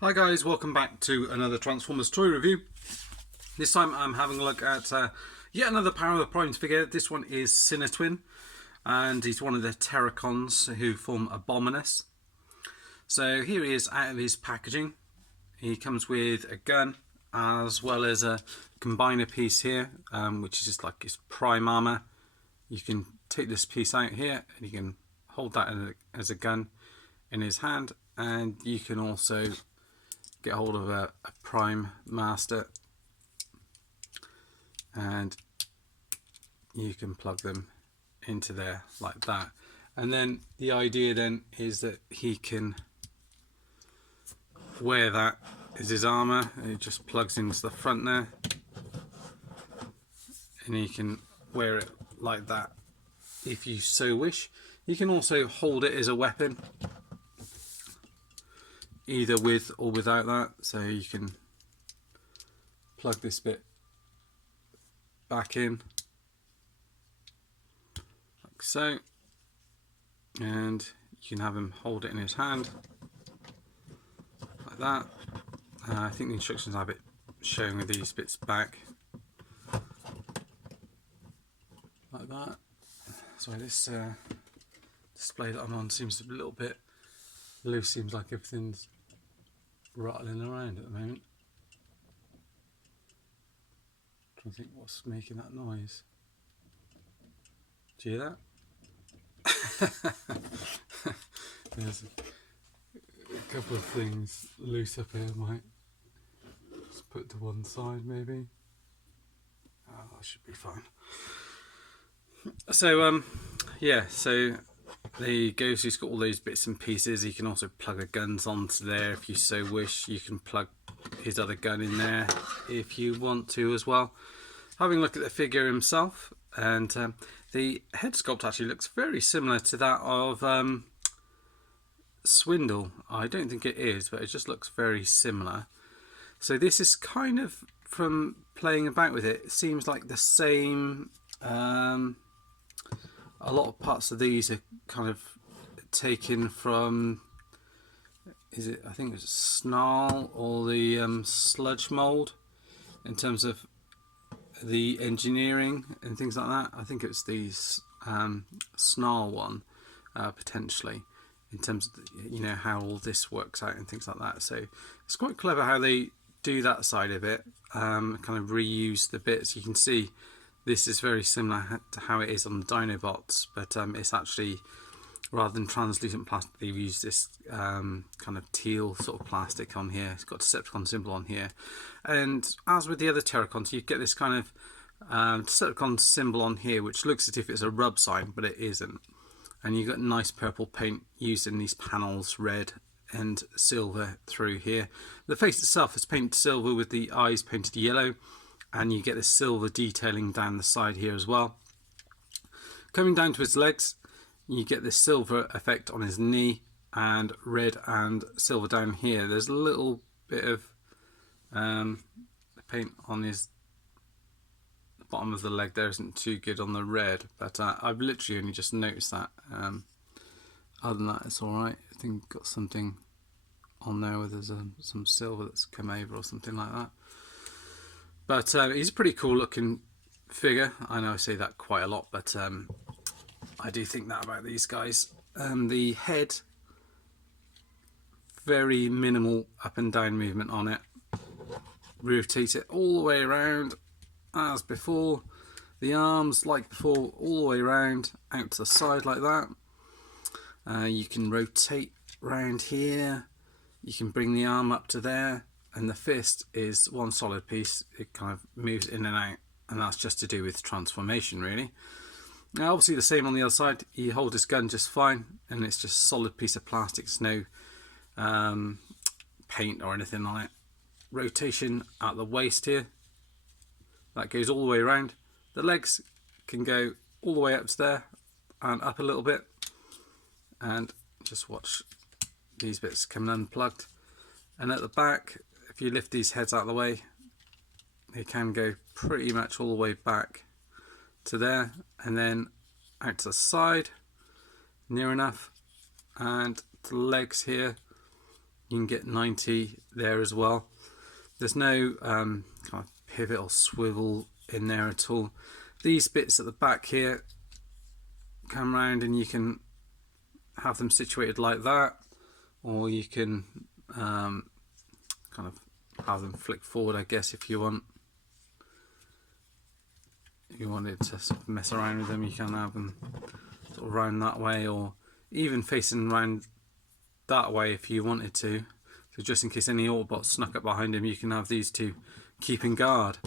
Hi guys, welcome back to another Transformers toy review. This time I'm having a look at yet another Power of the Primes figure. This one is Sinnertwin, and he's one of the Terracons who form Abominus. So here he is out of his packaging. He comes with a gun as well as a combiner piece here, which is just like his prime armor. You can take this piece out here and you can hold that as a gun in his hand, and you can also get hold of a prime master and you can plug them into there like that. And then the idea then is that he can wear that as his armor. It just plugs into the front there and he can wear it like that if you so wish. You can also hold it as a weapon, either with or without that. So you can plug this bit back in like so, and you can have him hold it in his hand like that. I think the instructions have it showing with these bits back like that. Sorry, this display that I'm on seems a little bit loose. Seems like everything's rattling around at the moment. Trying to think what's making that noise. Do you hear that? There's a couple of things loose up here. Might just put to one side maybe. Oh, that should be fine. So yeah, so there you go. So he's got all those bits and pieces. You can also plug the guns onto there if you so wish. You can plug his other gun in there if you want to as well. Having a look at the figure himself, and the head sculpt actually looks very similar to that of Swindle. I don't think it is, but it just looks very similar. So this is kind of, from playing about with it, it seems like the same. A lot of parts of these are kind of taken from, is it, I think it's Snarl or the sludge mold in terms of the engineering and things like that. I think it's the Snarl one potentially, in terms of how all this works out and things like that. So it's quite clever how they do that side of it, kind of reuse the bits. You can see this is very similar to how it is on the Dinobots, but it's actually, rather than translucent plastic, they've used this kind of teal sort of plastic on here. It's got a Decepticon symbol on here, and as with the other Terracons, you get this kind of Decepticon symbol on here, which looks as if it's a rub sign, but it isn't. And you've got nice purple paint used in these panels, red and silver through here. The face itself is painted silver with the eyes painted yellow, and you get the silver detailing down the side here as well. Coming down to his legs, you get this silver effect on his knee, and red and silver down here. There's a little bit of paint on the bottom of the leg there isn't too good on the red, but I've literally only just noticed that. Other than that, it's alright. I think I've got something on there where there's some silver that's come over or something like that. But he's a pretty cool looking figure. I know I say that quite a lot, but I do think that about these guys. The head, very minimal up and down movement on it. Rotate it all the way around as before. The arms, like before, all the way around, out to the side like that. You can rotate round here. You can bring the arm up to there. And the fist is one solid piece. It kind of moves in and out, and that's just to do with transformation, really. Now, obviously the same on the other side. You hold this gun just fine, and it's just a solid piece of plastic. There's no paint or anything on it. Rotation at the waist here. That goes all the way around. The legs can go all the way up to there and up a little bit. And just watch these bits coming unplugged. And at the back, if you lift these heads out of the way, they can go pretty much all the way back to there, and then out to the side, near enough, and the legs here you can get 90 there as well. There's no kind of pivot or swivel in there at all. These bits at the back here come round and you can have them situated like that, or you can kind of have them flick forward, I guess, if you want. If you wanted to sort of mess around with them, you can have them sort of round that way, or even facing round that way if you wanted to. So just in case any Autobots snuck up behind him, you can have these two keeping guard.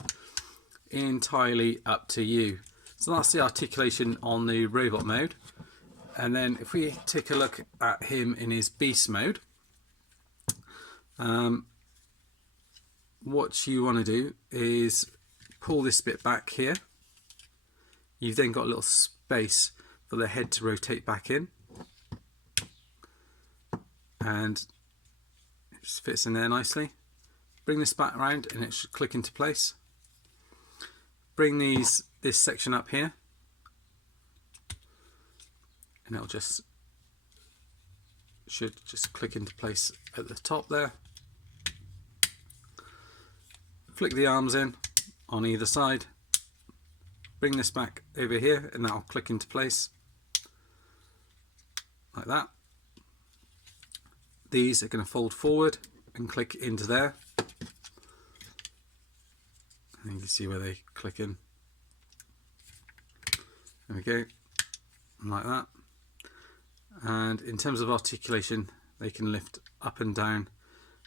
Entirely up to you. So that's the articulation on the robot mode. And then if we take a look at him in his beast mode, what you want to do is pull this bit back here. You've then got a little space for the head to rotate back in, and it just fits in there nicely. Bring this back around and it should click into place. Bring this section up here and it'll should just click into place at the top there. Flick the arms in on either side. Bring this back over here and that'll click into place like that. These are going to fold forward and click into there. And you can see where they click in. There we go, like that. And in terms of articulation, they can lift up and down,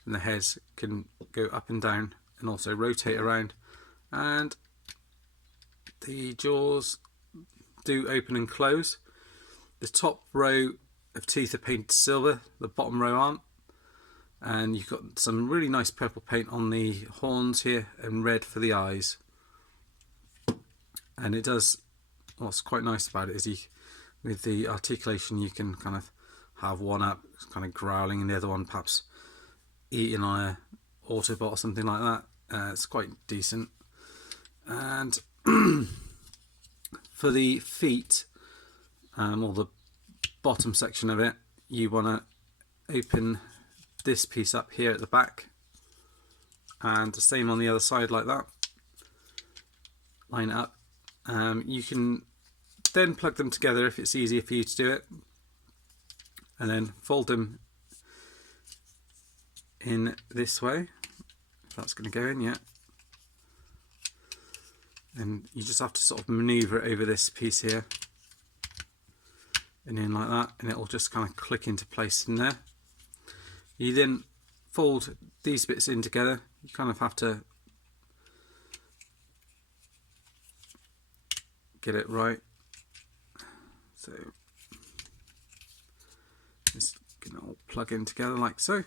and the heads can go up and down and also rotate around. And the jaws do open and close. The top row of teeth are painted silver, the bottom row aren't. And you've got some really nice purple paint on the horns here and red for the eyes. And it does, what's quite nice about it is with the articulation you can kind of have one up kind of growling and the other one perhaps eating on a Autobot or something like that. It's quite decent. And for the feet, or the bottom section of it, you want to open this piece up here at the back, and the same on the other side like that. Line it up. You can then plug them together if it's easier for you to do it, and then fold them in this way, if that's going to go in yet. And you just have to sort of maneuver it over this piece here and in like that, and it will just kind of click into place in there. You then fold these bits in together. You kind of have to get it right. So it's going to all plug in together like so.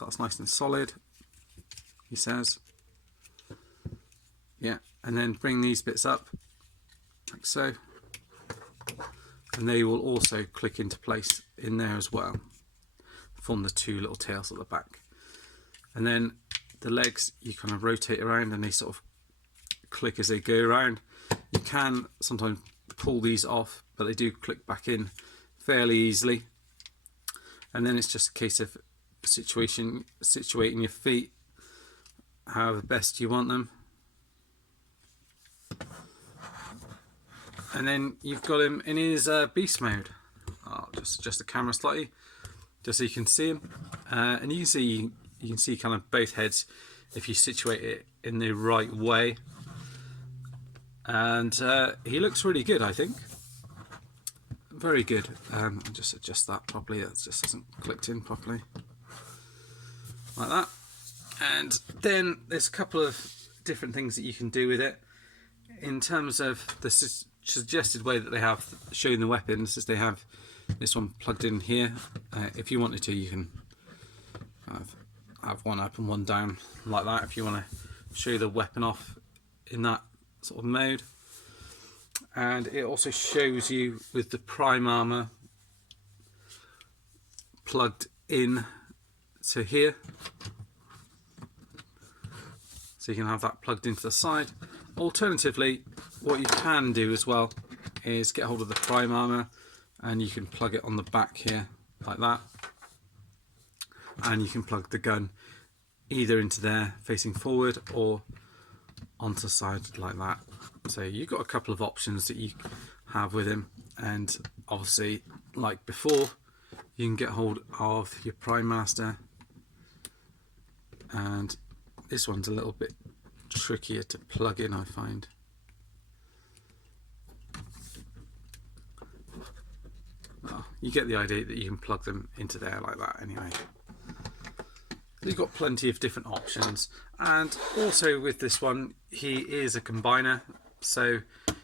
That's nice and solid, he says. Yeah, and then bring these bits up like so, and they will also click into place in there as well. Form the two little tails at the back. And then the legs you kind of rotate around and they sort of click as they go around. You can sometimes pull these off, but they do click back in fairly easily. And then it's just a case of situating your feet however best you want them. And then you've got him in his beast mode. I'll just adjust the camera slightly just so you can see him, and you can see kind of both heads if you situate it in the right way. And he looks really good, I think. Very good. I'll just adjust that properly. That just hasn't clicked in properly, like that. And then there's a couple of different things that you can do with it in terms of the suggested way that they have showing the weapons. Is they have this one plugged in here. If you wanted to, you can kind of have one up and one down like that if you want to show the weapon off in that sort of mode. And it also shows you with the prime armor plugged in to here, so you can have that plugged into the side. Alternatively, what you can do as well is get hold of the prime armor and you can plug it on the back here like that. and you can plug the gun either into there facing forward or onto the side like that. So you've got a couple of options that you have with him, and obviously like before you can get hold of your Prime Master, and this one's a little bit trickier to plug in, I find. Well, you get the idea that you can plug them into there like that anyway. You've got plenty of different options, and also with this one he is a combiner, so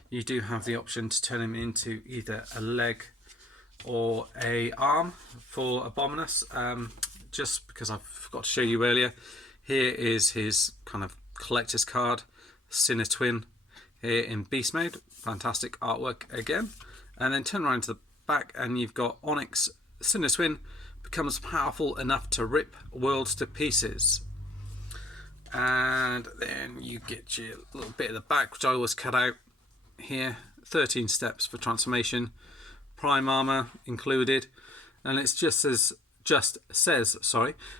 you do have the option to turn him into either a leg or a arm for Abominus. Just because I forgot to show you earlier, here is his kind of collector's card, Sinnertwin, here in beast mode. Fantastic artwork again. And then turn around to the back and you've got Onyx. Sinnertwin becomes powerful enough to rip worlds to pieces. And then you get your little bit at the back, which I always cut out here. 13 steps for transformation, prime armor included, and it's just says,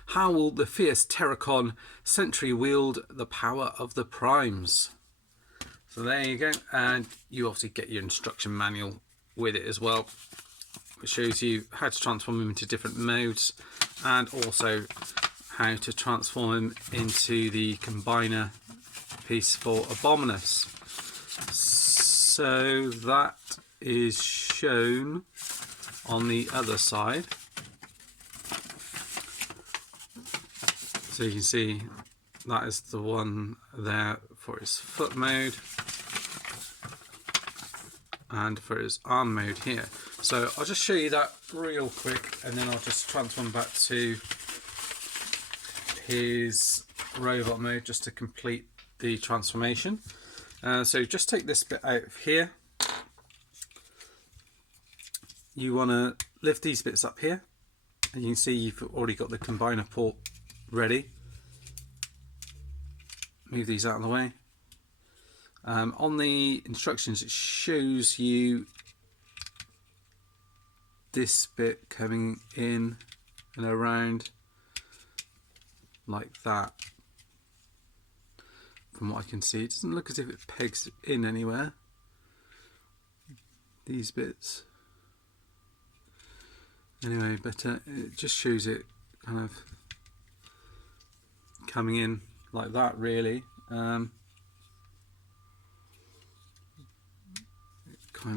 how will the fierce Terracon sentry wield the power of the primes? So there you go, and you obviously get your instruction manual with it as well, which shows you how to transform him into different modes, and also how to transform him into the combiner piece for Abominus. So that is shown on the other side. So you can see that is the one there for his foot mode and for his arm mode here. So I'll just show you that real quick, and then I'll just transform back to his robot mode just to complete the transformation. So just take this bit out of here. You want to lift these bits up here, and you can see you've already got the combiner port ready. Move these out of the way. On the instructions it shows you this bit coming in and around like that. From what I can see, it doesn't look as if it pegs in anywhere, these bits. Anyway, but it just shows it kind of coming in like that, really. Kind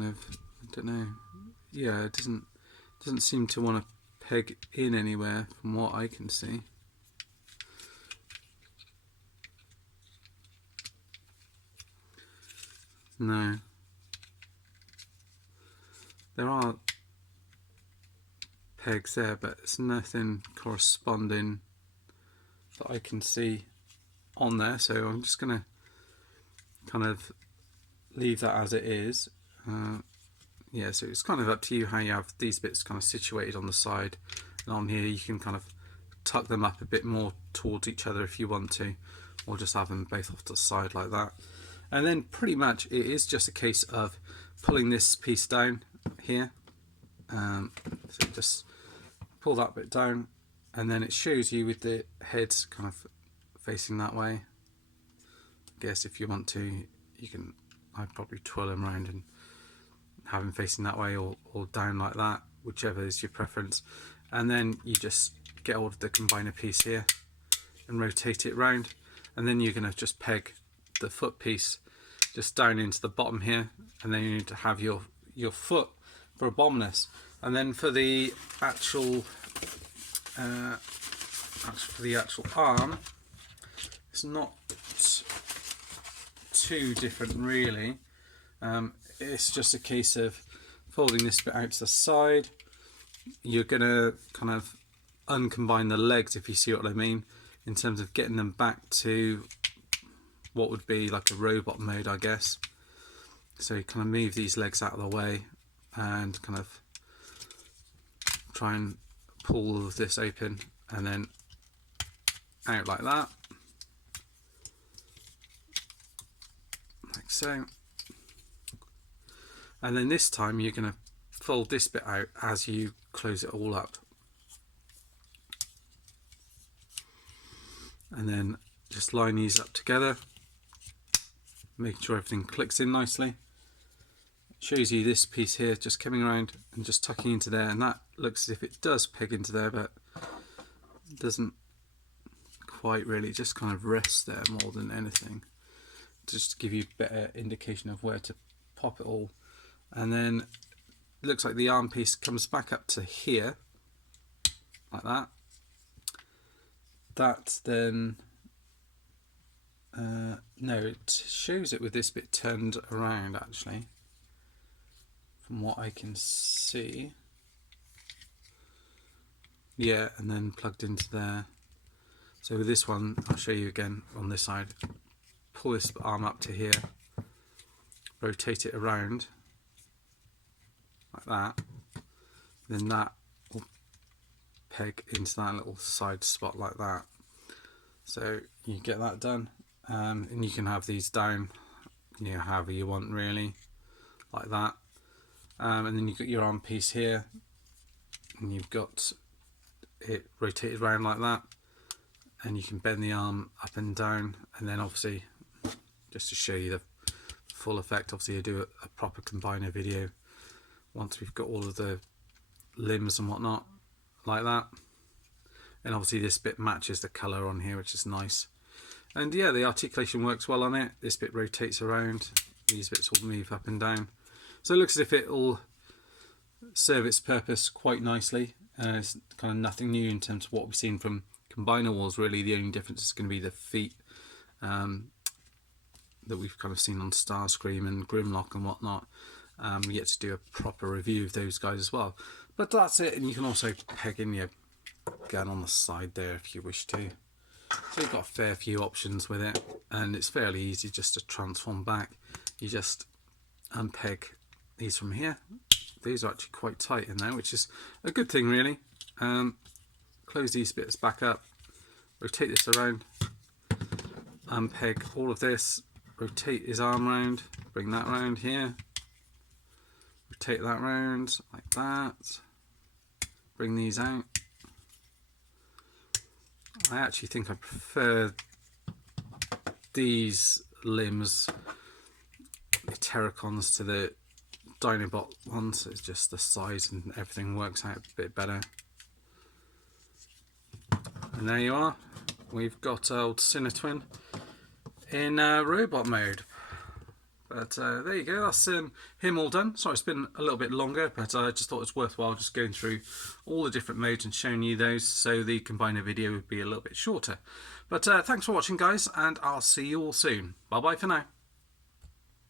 of, I don't know. Yeah, it doesn't seem to want to peg in anywhere from what I can see. No. There are pegs there, but it's nothing corresponding that I can see on there, so I'm just going to kind of leave that as it is. Yeah, so it's kind of up to you how you have these bits kind of situated on the side, and on here you can kind of tuck them up a bit more towards each other if you want to, or just have them both off to the side like that. And then pretty much it is just a case of pulling this piece down here. So just pull that bit down, and then it shows you with the heads kind of facing that way. I guess if you want to, you can, I'd probably twirl them around and have them facing that way, or down like that, whichever is your preference. And then you just get hold of the combiner piece here and rotate it round, and then you're going to just peg the foot piece just down into the bottom here, and then you need to have your foot for Abominus. And then for the actual arm, it's not too different really. It's just a case of folding this bit out to the side. You're gonna kind of uncombine the legs, if you see what I mean, in terms of getting them back to what would be like a robot mode, I guess. So you kind of move these legs out of the way and kind of try and pull all of this open and then out like that, like so. And then this time you're going to fold this bit out as you close it all up. and then just line these up together, making sure everything clicks in nicely. It shows you this piece here just coming around and just tucking into there, and that looks as if it does peg into there, but it doesn't quite really. It just kind of rests there more than anything, just to give you a better indication of where to pop it all. And then it looks like the arm piece comes back up to here like that. That then no, it shows it with this bit turned around actually, from what I can see. Yeah, and then plugged into there. So with this one, I'll show you again on this side. Pull this arm up to here, rotate it around like that, then that will peg into that little side spot like that. So you get that done, and you can have these down, you know, however you want really, like that. And then you've got your arm piece here, and you've got it rotated around like that, and you can bend the arm up and down. And then obviously, just to show you the full effect, obviously I do a proper combiner video once we've got all of the limbs and whatnot like that. And obviously this bit matches the colour on here, which is nice. And yeah, the articulation works well on it. This bit rotates around, these bits will move up and down. So it looks as if it will serve its purpose quite nicely. It's kind of nothing new in terms of what we've seen from combiner wars really. The only difference is going to be the feet that we've kind of seen on Starscream and Grimlock and whatnot. We get to do a proper review of those guys as well. But that's it, and you can also peg in your gun on the side there if you wish to. So you've got a fair few options with it, and it's fairly easy just to transform back. You just unpeg these from here. These are actually quite tight in there, which is a good thing really. Close these bits back up, rotate this around, unpeg all of this, rotate his arm round, bring that round here, rotate that round like that, bring these out. I actually think I prefer these limbs, the Terracons, to the Dinobot ones. It's just the size and everything works out a bit better. And there you are, we've got old Sinnertwin in robot mode. But there you go, that's him all done. Sorry it's been a little bit longer, but I just thought it's worthwhile just going through all the different modes and showing you those, so the combiner video would be a little bit shorter. But thanks for watching guys, and I'll see you all soon. Bye bye for now.